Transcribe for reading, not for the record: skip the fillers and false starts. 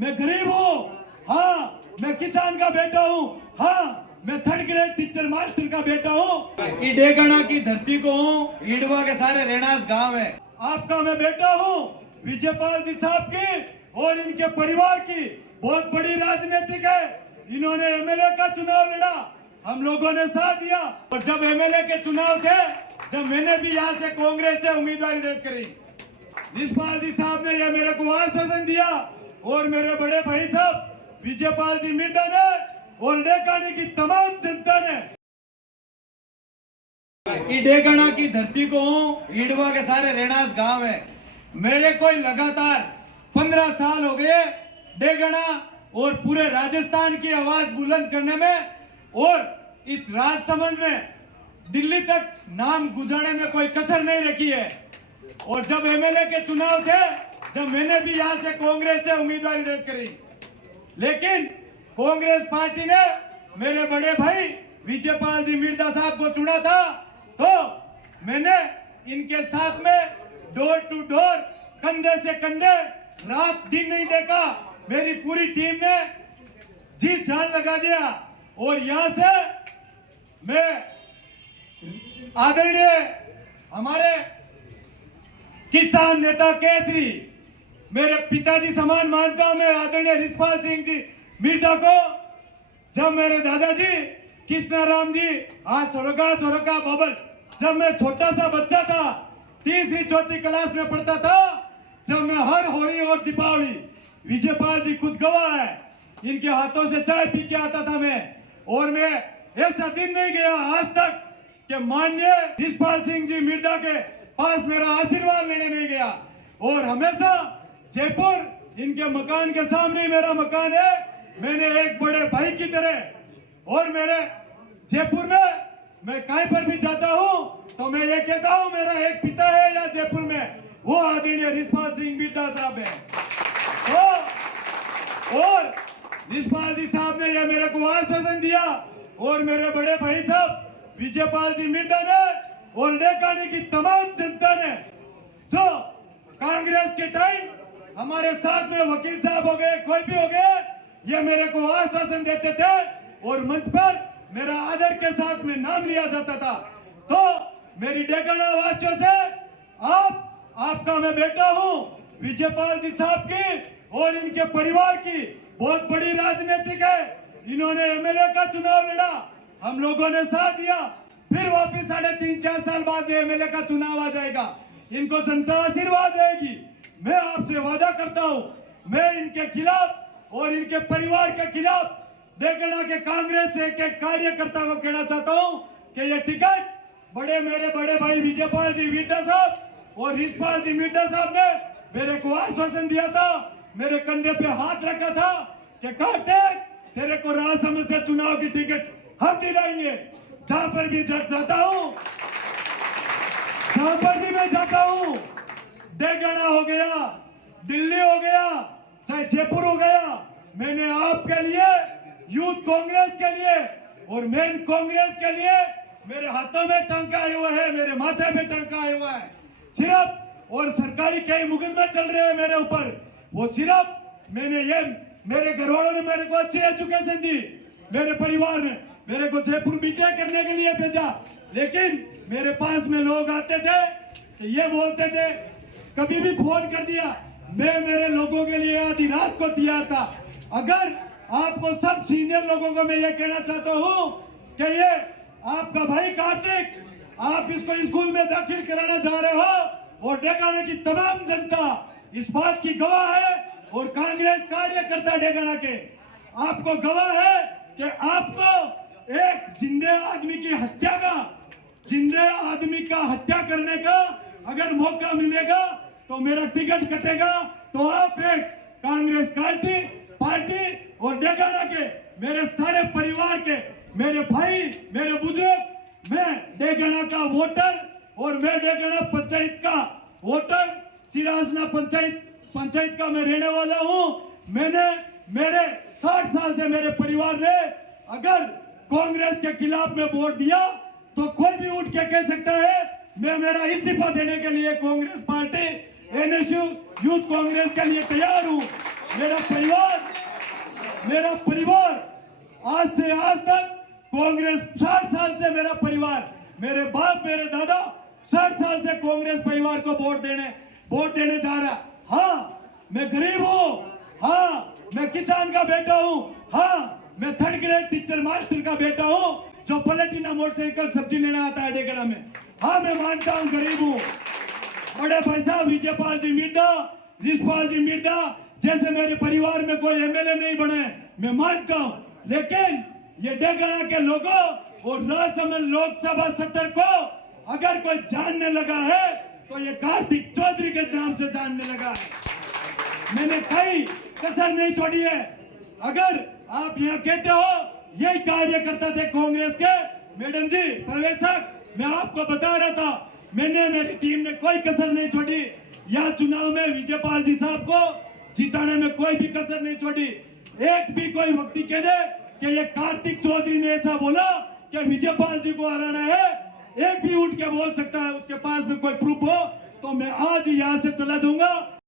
मैं गरीब हूँ, हाँ मैं किसान का बेटा हूँ, हाँ मैं थर्ड ग्रेड टीचर मास्टर का बेटा हूँ। डेगना की धरती को हूँ, ईडवा के सारे रेणास गांव है। आपका मैं बेटा हूँ। विजयपाल जी साहब की और इनके परिवार की बहुत बड़ी राजनीतिक है। इन्होंने एमएलए का चुनाव लड़ा, हम लोगों ने साथ दिया। और जब एमएलए के चुनाव थे, जब मैंने भी यहाँ से कांग्रेस से उम्मीदवारी दर्ज करी, रिछपाल जी साहब ने यह मेरे को आश्वासन दिया और मेरे बड़े भाई साहब विजयपाल जी मिर्धा ने और डेकानी की तमाम जनता ने डेगना की धरती को हूँ, ईडवा के सारे रेणास गांव है। मेरे को लगातार 15 साल हो गए डेगना और पूरे राजस्थान की आवाज बुलंद करने में, और इस राजसमंद में दिल्ली तक नाम गुजारने में कोई कसर नहीं रखी है। और जब एमएलए के चुनाव थे, जब मैंने भी यहाँ से कांग्रेस से उम्मीदवारी दर्ज करी, लेकिन कांग्रेस पार्टी ने मेरे बड़े भाई विजयपाल जी मिर्धा साहब को चुना था, तो मैंने इनके साथ में डोर टू डोर, कंधे से कंधे, रात दिन नहीं देखा। मेरी पूरी टीम ने जी जान लगा दिया और यहाँ से मैं आदरणीय हमारे किसान नेता केसरी, मेरे पिताजी समान मानता हूं मैं आदरणीय रिछपाल सिंह जी मिर्धा को। जब मेरे दादाजी कृष्णाराम जी आज सोरका बाबल, जब मैं छोटा सा बच्चा था, तीसरी चौथी क्लास में पढ़ता था, जब मैं हर होली और दीपावली, विजयपाल जी खुद गवाह है, इनके हाथों से चाय पी के आता था मैं। और मैं ऐसा दिन नहीं गया आज तक कि माननीय रिछपाल सिंह जी मिर्धा के पास मेरा आशीर्वाद लेने नहीं गया। और हमेशा जयपुर इनके मकान के सामने मेरा मकान है। मैंने एक बड़े भाई की तरह, और मेरे जयपुर में मैं कहीं पर भी जाता हूँ तो मैं ये कहता हूँ मेरा एक पिता है या जयपुर में, वो आदरणीय रिछपाल सिंह मिर्धा साहब है। और रिछपाल जी साहब ने यह मेरे को आश्वासन दिया और मेरे बड़े भाई साहब विजयपाल जी मिर्धा ने और डेकानी की तमाम जनता ने, जो कांग्रेस के टाइम हमारे साथ में वकील साहब हो गए, कोई भी हो गए, ये मेरे को आश्वासन देते थे और मंच पर मेरा आदर के साथ में नाम लिया जाता था। तो मेरी डेकाना वासियों से आपका मैं बेटा हूं। विजयपाल जी साहब की और इनके परिवार की बहुत बड़ी राजनीतिक है। इन्होंने एमएलए का चुनाव लड़ा, हम लोगों ने साथ दिया, फिर वापिस 3.5-4 साल बाद में एमएलए का चुनाव आ जाएगा, इनको जनता आशीर्वाद देगी। मैं आपसे वादा करता हूं, मैं इनके खिलाफ और इनके परिवार के खिलाफ डेगना के कांग्रेस से एक कार्यकर्ता को कहना चाहता हूं कि ये टिकट मेरे बड़े भाई विजयपाल जी मिर्धा साहब और रिछपाल जी मिर्धा साहब ने मेरे को आश्वासन दिया था, मेरे कंधे पे हाथ रखा था कि कार्तिक तेरे को राजसमंद से चुनाव की टिकट हम दिलाएंगे। जहां पर भी जाता हूं, जहां पर भी मैं जाता हूं, डेगना हो गया, दिल्ली हो गया, चाहे जयपुर हो गया, मैंने आपके लिए, यूथ कांग्रेस के लिए और मेन कांग्रेस के लिए मेरे हाथों में टांका आया हुआ है, मेरे माथे में टांका आया हुआ है सिर्फ। और सरकारी कई मुकदमे चल रहे हैं मेरे ऊपर, वो सिर्फ मैंने ये, मेरे घर वालों ने मेरे को अच्छी एजुकेशन दी, मेरे परिवार ने मेरे को जयपुर बीटेक करने के लिए भेजा, लेकिन मेरे पास में लोग आते थे तो ये बोलते थे, कभी भी फोन कर दिया, मैं मेरे लोगों के लिए आधी रात को तैयार था। अगर आपको सब सीनियर लोगों को मैं ये कहना चाहता हूँ कि ये आपका भाई कार्तिक, आप इसको स्कूल में दाखिल कराना चाह रहे हो और डेकाना की तमाम जनता इस बात की गवाह है और कांग्रेस कार्यकर्ता डेकाना के आपको गवाह है कि आपको एक जिंदे आदमी की हत्या का, जिंदे आदमी का हत्या करने का अगर मौका मिलेगा तो मेरा टिकट कटेगा, तो आप एक कांग्रेस पार्टी और डेकाना के मेरे सारे परिवार के, मेरे भाई, मेरे बुजुर्ग, मैं डेकाना का वोटर और मैं डेकाना पंचायत का वोटर, सिरासना पंचायत का मैं रहने वाला हूं। मैंने मेरे 60 साल से मेरे परिवार ने अगर कांग्रेस के खिलाफ में वोट दिया तो कोई भी उठ के कह सकता है मैं मेरा इस्तीफा देने के लिए Congress party, NSU, youth Congress के लिए तैयार हूं। मेरा परिवार आज से आज तक कांग्रेस 60 साल से मेरा परिवार, मेरे बाप मेरे दादा 60 साल से कांग्रेस परिवार को वोट देने जा रहा। हाँ मैं गरीब हूँ, हाँ मैं किसान का बेटा हूँ, हाँ मैं 3rd ग्रेड टीचर मास्टर का बेटा हूँ जो पलटीना मोटरसाइकिल सब्जी लेने आता है डेगड़ा में। हाँ मैं मानता हूँ गरीब हूँ। बड़े भाई साहब विजयपाल जी मिर्दा, रिशपाल जी मिर्दा जैसे मेरे परिवार में कोई एमएलए नहीं बने, मैं मानता हूँ, लेकिन ये डेगड़ा के लोगों और राजसमंद लोकसभा सत्र को अगर कोई जानने लगा है तो ये कार्तिक चौधरी के नाम से जानने लगा है। मैंने कई कसर नहीं छोड़ी है। अगर आप यहाँ कहते हो यही कार्यकर्ता थे कांग्रेस के, मैडम जी पर्यवेक्षक मैं आपको बता रहा था, मैंने मेरी टीम ने कोई कसर नहीं छोड़ी। यहाँ चुनाव में विजयपाल जी साहब को जिताने में कोई भी कसर नहीं छोड़ी। एक भी कोई व्यक्ति कह दे कि ये कार्तिक चौधरी ने ऐसा बोला कि विजयपाल जी को हराना है, एक भी उठ के बोल सकता है, उसके पास में कोई प्रूफ हो तो मैं आज यहाँ से चला जाऊंगा।